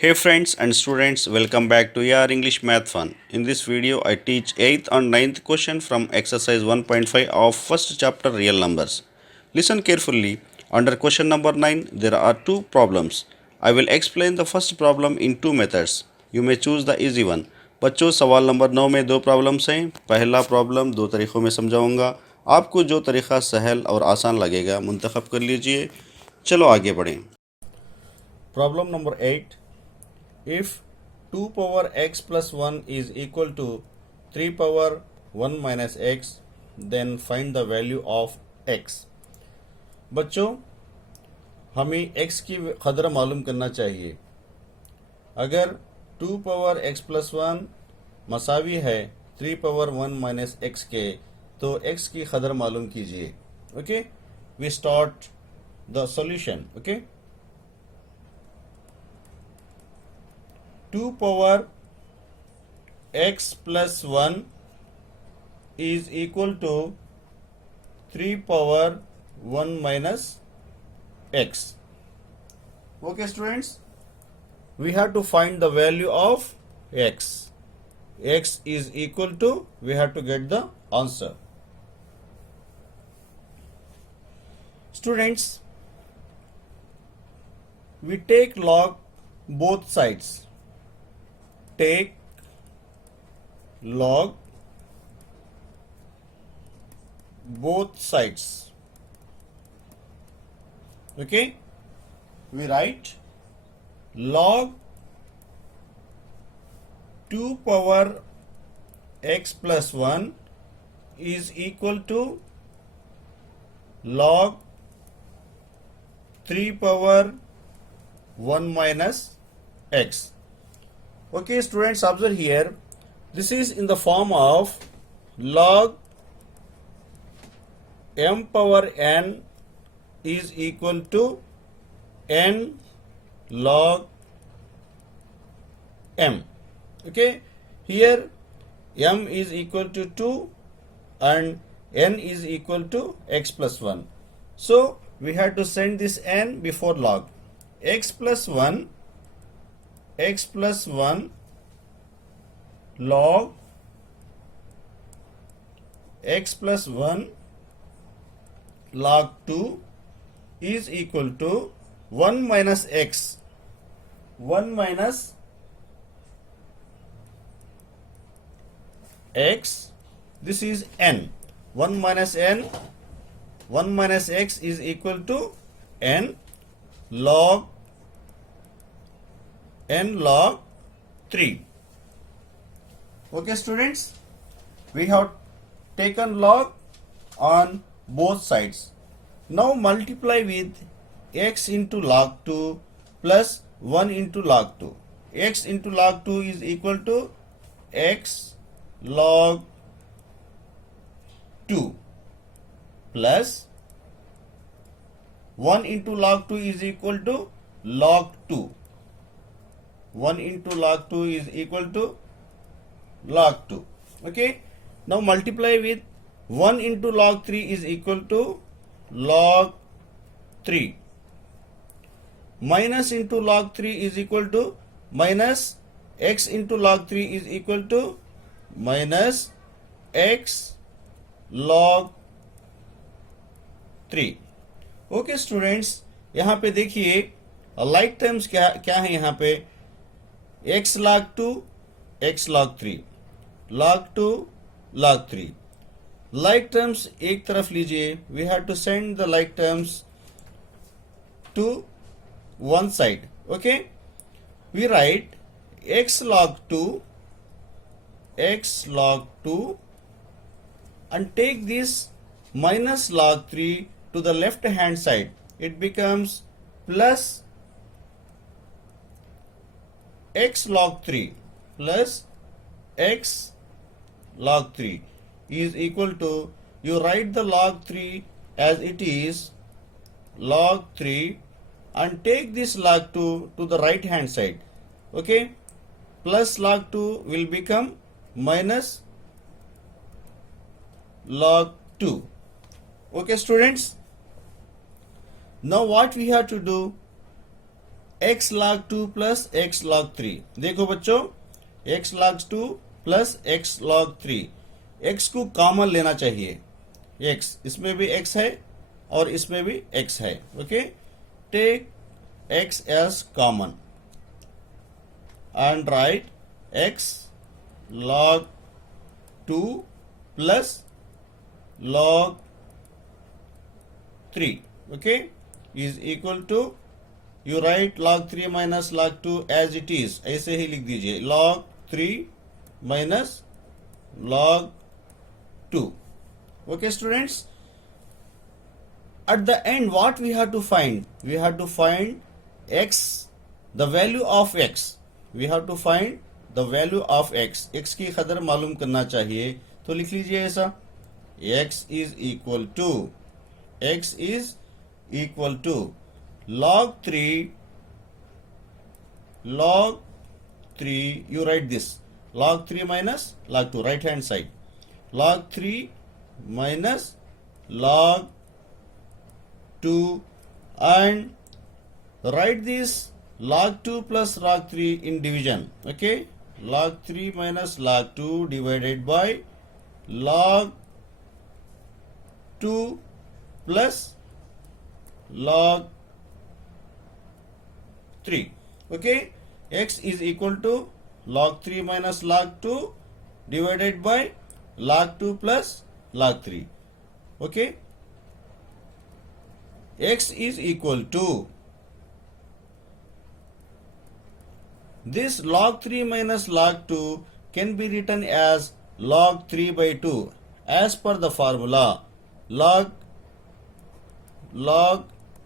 Hey friends and students, welcome back to AR English Math Fun. In this video, I teach 8th and ninth question from exercise 1.5 of first chapter real numbers. Listen carefully. Under question number 9, there are two problems. I will explain the first problem in two methods. You may choose the easy one. बच्चों सवाल number 9 में दो problems हैं. पहला problem दो तरीक़ों में समझाऊंगा. आपको जो तरीक़ा सहल और आसान लगेगा मुंतखब कर लीजिए. चलो आगे बढ़ें. Problem number 8. If 2 power x plus 1 is equal to 3 power 1 minus x, then find the value of x. बच्चों हमें x की कदर मालूम करना चाहिए. अगर 2 पावर x प्लस 1 मसावी है 3 पावर 1 माइनस x के, तो x की कदर मालूम कीजिए. Okay, we start the solution. Okay, 2 power x plus 1 is equal to 3 power 1 minus x. Okay students, we have to find the value of x. X is equal to, we have to get the answer. Students, we take log both sides. Take log both sides. Okay, we write log 2 power x plus 1 is equal to log 3 power 1 minus x. Okay students, observe here, this is in the form of log m power n is equal to n log m. Okay, here m is equal to 2 and n is equal to x plus 1. So we have to send this n before log. X plus 1 log x plus 1 log 2 is equal to 1 minus x. 1 minus x, this is n. 1 minus n, 1 minus x is equal to n log 3. Okay students, we have taken log on both sides. Now multiply with x into log 2 plus 1 into log 2. X into log 2 is equal to x log 2 plus 1 into log 2 is equal to log 2. 1 into log 2 is equal to log 2. Okay, now multiply with 1 into log 3 is equal to log 3. Minus into log 3 is equal to minus x into log 3 is equal to minus x log 3. Okay students, यहाँ पे देखिए like terms क्या क्या है. यहाँ पे x log 2, x log 3, log 2, log 3. Like terms एक तरफ लीजिए. We have to send the like terms to one side. Okay, we write x log 2, x log 2 and take this minus log 3 to the left hand side. It becomes plus x log 3 plus x log 3 is equal to, you write the log 3 as it is log 3 and take this log 2 to the right hand side. Okay, plus log 2 will become minus log 2. Okay students, now what we have to do, x log 2 plus x log 3। देखो बच्चों, x log 2 plus x log 3, x को common लेना चाहिए। x, इसमें भी x है और इसमें भी x है। Okay, take x as common and write x log 2 plus log 3, okay, is equal to, you write log 3 minus log 2 as it is, ऐसे ही लिख दीजिए, log 3 minus log 2। okay students, at the end what we have to find? We have to find x, the value of x, we have to find the value of x, x की कदर मालूम करना चाहिए। तो लिख लीजिए ऐसा, x is equal to log 3, you write this, log 3 minus log 2, right hand side, log 3 minus log 2, and write this log 2 plus log 3 in division, okay, log 3 minus log 2 divided by log 2 plus log 3, okay, x is equal to log 3 minus log 2 divided by log 2 plus log 3, okay, x is equal to, this log 3 minus log 2 can be written as log 3 by 2 as per the formula log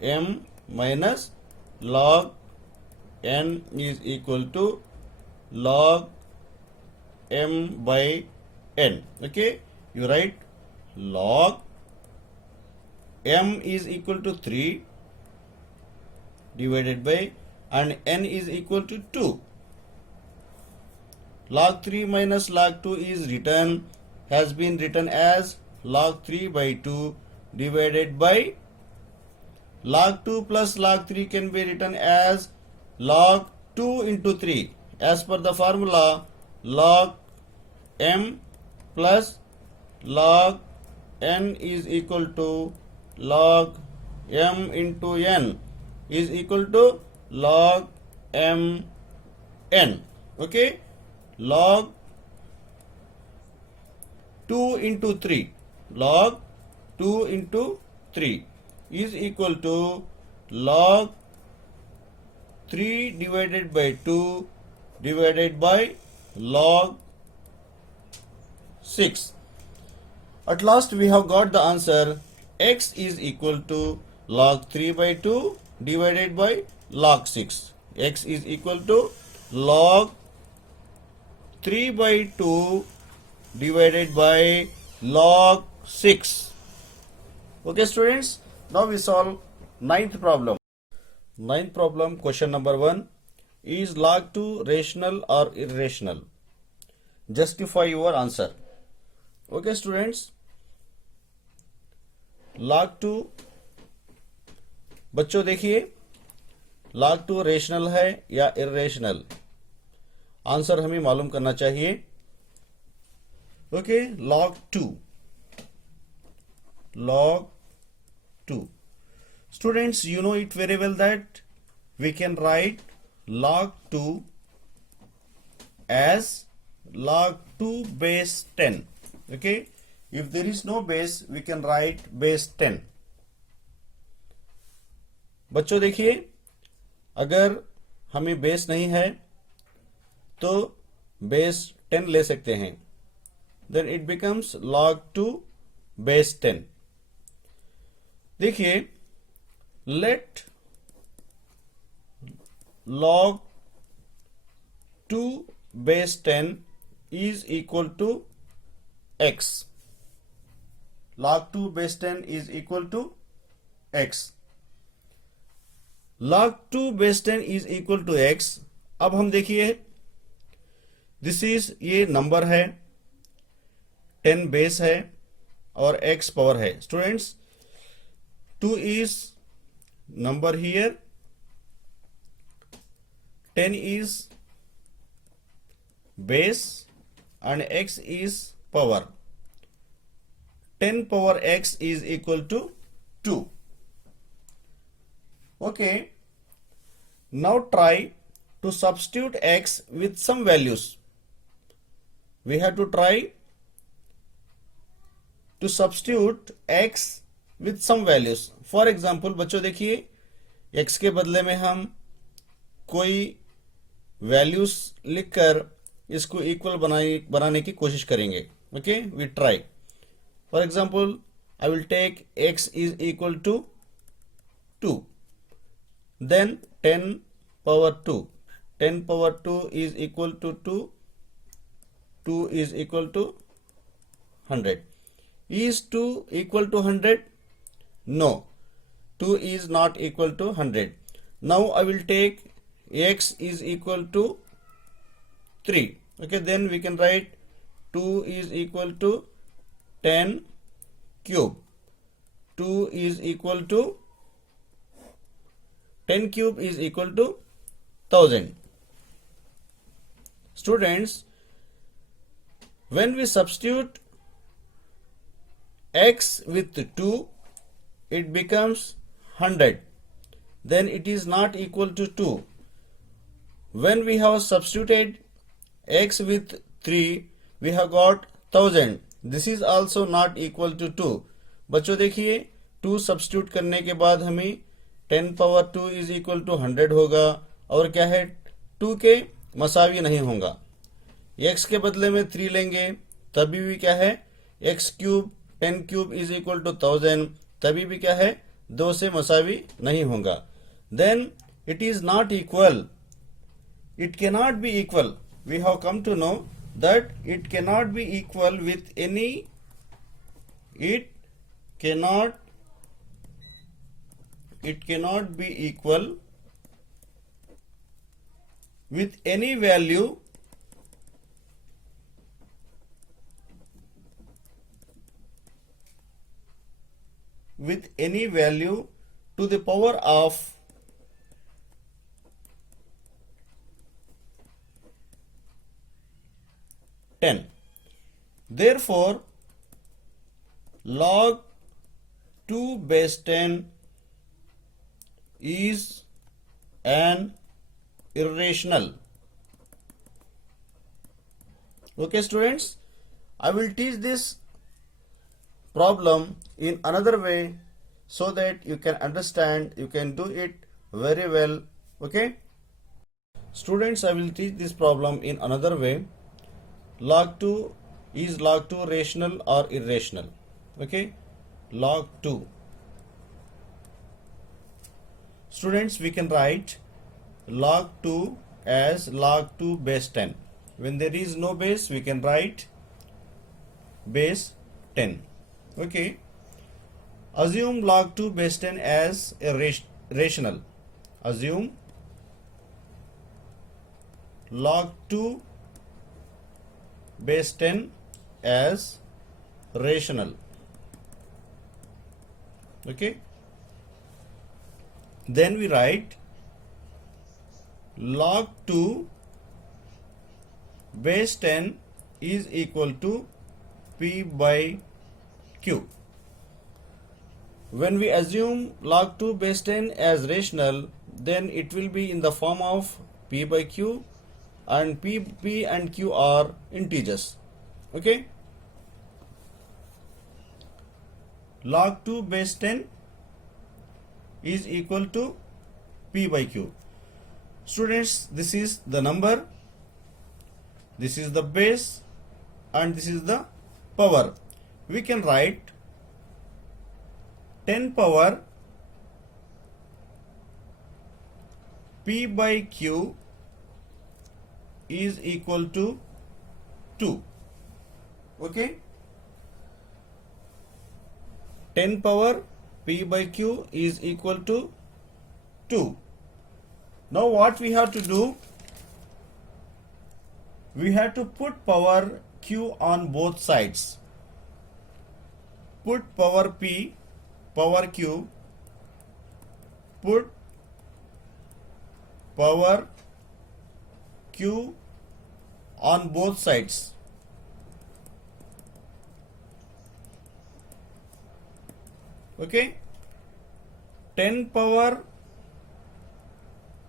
m minus log n is equal to log m by n. Okay, you write log m is equal to 3 divided by, and n is equal to 2. Log 3 minus log 2 is written, has been written as log 3 by 2 divided by log 2 plus log 3 can be written as log 2 into 3 as per the formula log m plus log n is equal to log m into n is equal to log m n. Okay, log 2 into 3, log 2 into 3 is equal to log 3 divided by 2 divided by log 6. At last we have got the answer, x is equal to log 3 by 2 divided by log 6. X is equal to log 3 by 2 divided by log 6. Okay students, now we solve ninth problem. Ninth problem, question number 1. Is log 2 rational or irrational? Justify your answer. Okay students, log 2, बच्चों देखिए log 2 rational है या irrational, answer हमें मालूम करना चाहिए। Okay, log 2, students, you know it very well that we can write log 2 as log 2 base 10. Okay, if there is no base we can write base 10. बच्चों देखिए, अगर हमें बेस नहीं है तो बेस 10 ले सकते हैं, then it becomes log 2 base 10. देखिए, let log 2 base 10 is equal to x. Log 2 base 10 is equal to x. log 2 base 10 is equal to x. अब हम देखिए, दिस इज, ये नंबर है, 10 बेस है और x पावर है। Students, 2 is number here 10 is base and x is power. 10 power x is equal to 2. Okay. Now try to substitute x with some values. We have to try to substitute x with some values. For example, बच्चों देखिए x के बदले में हम कोई values लिखकर इसको equal बनाने की कोशिश करेंगे. Okay, we try. For example, I will take x is equal to 2. Then 10 power 2. 10 power 2 is equal to 2. 2 is equal to 100. Is 2 equal to 100? No. 2 is not equal to 100. Now I will take x is equal to 3. Okay, then we can write 2 is equal to 10 cube. 2 is equal to 10 cube is equal to 1000. Students, when we substitute x with 2, it becomes 100. Then it is not equal to 2. When we have substituted x with 3, we have got 1000. This is also not equal to 2. बच्चों देखिए 2 substitute करने के बाद हमें 10 power 2 is equal to 100 होगा और क्या है 2 के मसावी नहीं होगा. x के बदले में 3 लेंगे तभी भी क्या है x cube 10 cube is equal to 1000 तभी भी क्या है 2 से मसावी नहीं होगा. Then it is not equal. It cannot be equal. We have come to know that it cannot be equal with any. It cannot be equal with any value to the power of 10. Therefore, log 2 base 10 is an irrational. Okay, students, I will teach this problem in another way so that you can understand, you can do it very well. Okay, students, I will teach this problem in another way. Log 2 is log 2 rational or irrational? Okay, log 2. Students, we can write log 2 as log 2 base 10. When there is no base, we can write base 10. Okay, assume log 2 base 10 as a rational. Assume log 2 base 10 as rational. Okay, then we write log 2 base 10 is equal to p by q. When we assume log 2 base 10 as rational, then it will be in the form of p by q, and p and q are integers. Okay, log 2 base 10 is equal to p by q. Students, this is the number, this is the base, and this is the power. We can write 10 power p by q is equal to 2. Okay, 10 power p by q is equal to 2. Now what we have to do, we have to put power q on both sides. Put power p, power q, put power q on both sides. Okay, 10 power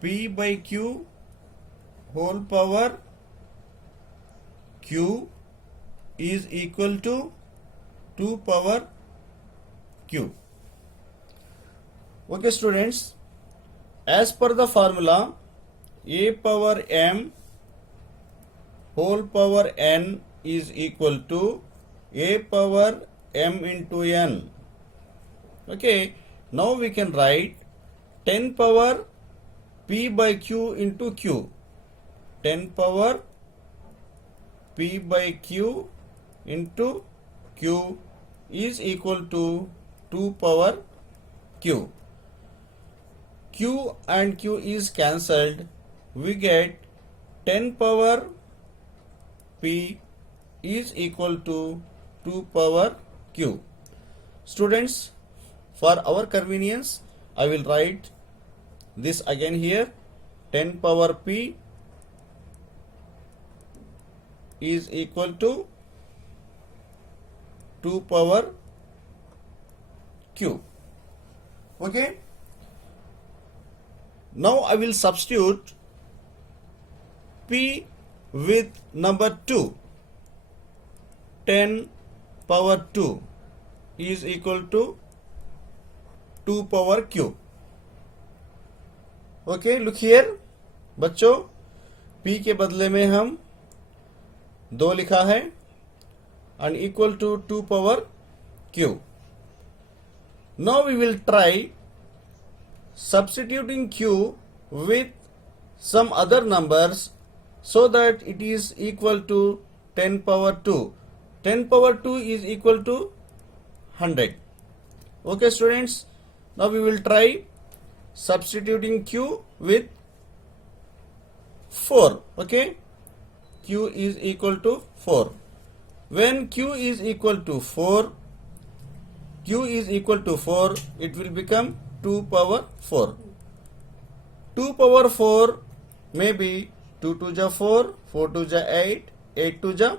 p by q whole power q is equal to 2 power q. Okay students, as per the formula, a power m whole power n is equal to a power m into n. Okay, now we can write 10 power p by q into q. 10 power p by q into q is equal to 2 power q. Q and q is cancelled. We get 10 power p is equal to 2 power q. Students, for our convenience, I will write this again here. 10 power p is equal to 2 power q. Okay. Now I will substitute p with number 2. 10 power 2 is equal to 2 power q. Okay, look here बच्चों, p के बदले में हम 2 लिखा है and equal to 2 power q. Now we will try substituting q with some other numbers so that it is equal to 10 power 2. 10 power 2 is equal to 100. Okay students, now we will try substituting q with 4. Okay, q is equal to 4. When q is equal to 4, it will become 2 power 4. 2 power 4 may be 2 to the 4, 4 to the 8, 8 to the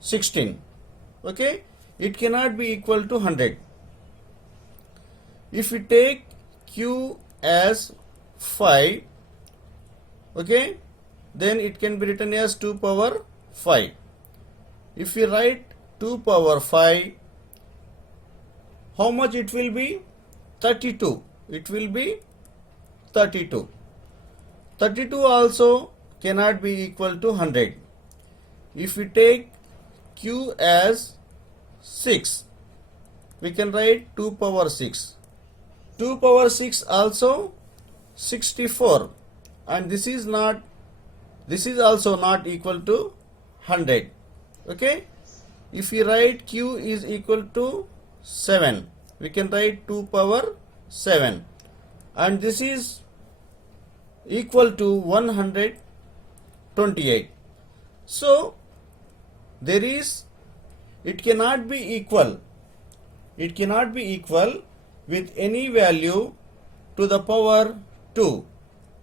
16. Okay, it cannot be equal to 100. If we take q as 5, okay, then it can be written as 2 power 5. If we write 2 power 5, how much it will be? 32. It will be 32. 32 also cannot be equal to 100. If we take q as 6, we can write 2 power 6. 2 power 6 also 64, and this is also not equal to 100. Okay, if we write q is equal to 7, we can write 2 power 7, and this is equal to 128. So it cannot be equal with any value to the power 2.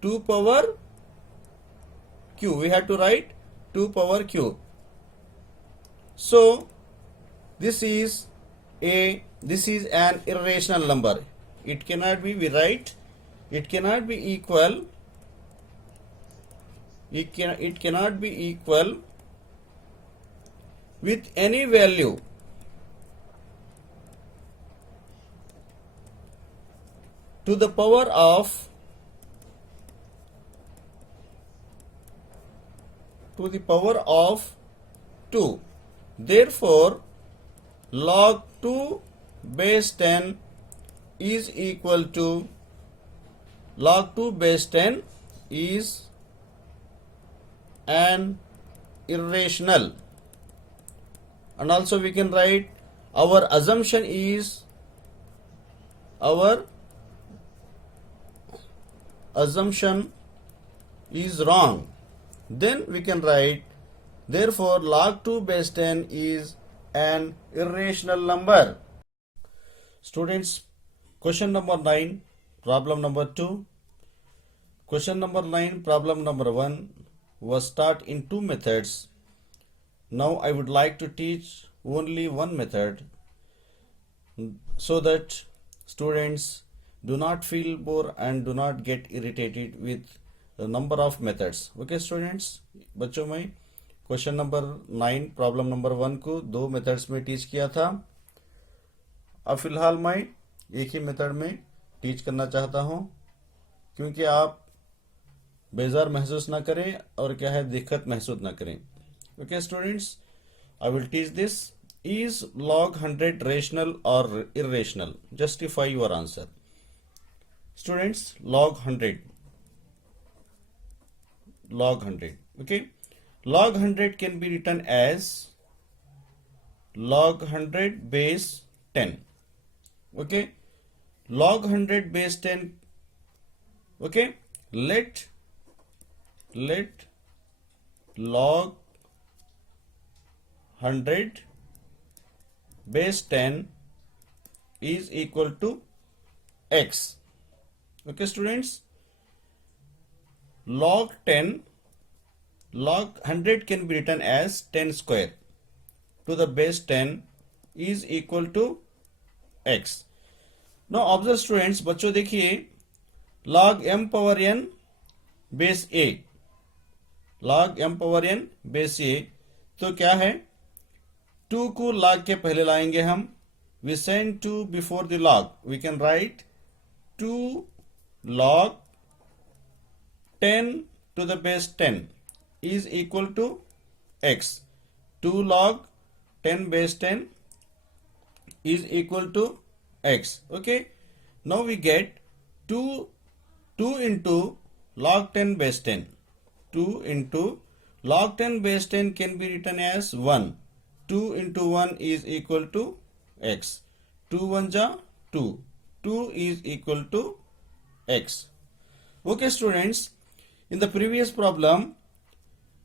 2 power q, we have to write 2 power q. So this is an irrational number. It cannot be, we write, it cannot be equal, it cannot be equal with any value to the power of 2. Therefore, log 2 base 10 is equal to, log 2 base 10 is an irrational. And also we can write our assumption is wrong. Then we can write, therefore log 2 base 10 is an irrational number. Students, question number 9, problem number 2. Question number 9, problem number 1 was start in two methods. Now I would like to teach only one method so that students do not feel bored and do not get irritated with the number of methods. Okay students, बच्चों में question number 9 problem number 1 को दो methods में teach किया था. अब फिलहाल मैं एक ही मेथड में टीच करना चाहता हूं क्योंकि आप बेजार महसूस ना करें और क्या है दिक्कत महसूस ना करें. Okay students, I will teach this. Is log 100 rational or irrational? Justify your answer. Students, log 100. Log 100. Okay. Log 100 can be written as log 100 base 10. Okay. Log 100 base 10. Okay. Let log 100 base 10 is equal to x. Okay students, log 100 can be written as 10 square to the base 10 is equal to x. Now observe students, बच्चों देखिए log m power n base a, log m power n base a, तो क्या है 2 को log के पहले लाएंगे हम. We send 2 before the log. We can write 2 log 10 to the base 10 is equal to x. 2 log 10 base 10 is equal to x. Okay. Now we get 2 into log 10 base 10. 2 into log 10 base 10 can be written as 1. 2 into 1 is equal to x. 2 1 ja 2. 2 is equal to x. Okay students, in the previous problem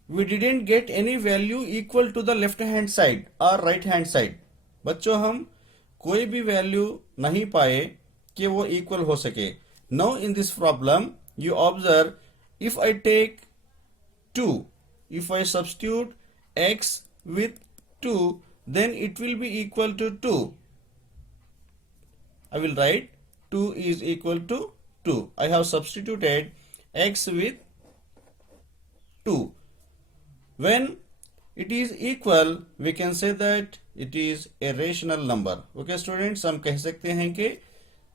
we didn't get any value equal to the left hand side or right hand side. बच्चों हम कोई भी value नहीं पाए कि वो equal हो सके. Now in this problem you observe, if I take 2, if I substitute x with 2, then it will be equal to 2. I will write 2 is equal to 2. I have substituted x with 2. When it is equal, we can say that it is a rational number. Okay students, हम कह सकते हैं कि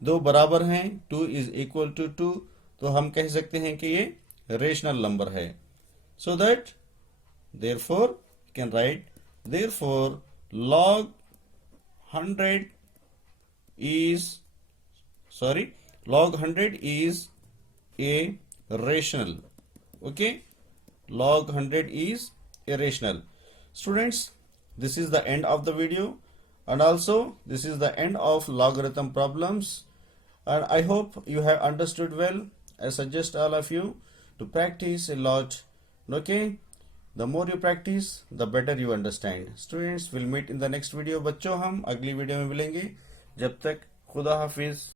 दो बराबर हैं, 2 is equal to 2, तो हम कह सकते हैं कि ये rational number है. So that therefore you can write, therefore log 100 is a rational. Okay, log 100 is a rational. Students, this is the end of the video, and also this is the end of logarithm problems, and I hope you have understood well. I suggest all of you to practice a lot. Okay, the more you practice the better you understand. Students, will meet in the next video. बच्चों हम अगली video में मिलेंगे. जब तक खुदा हाफिज.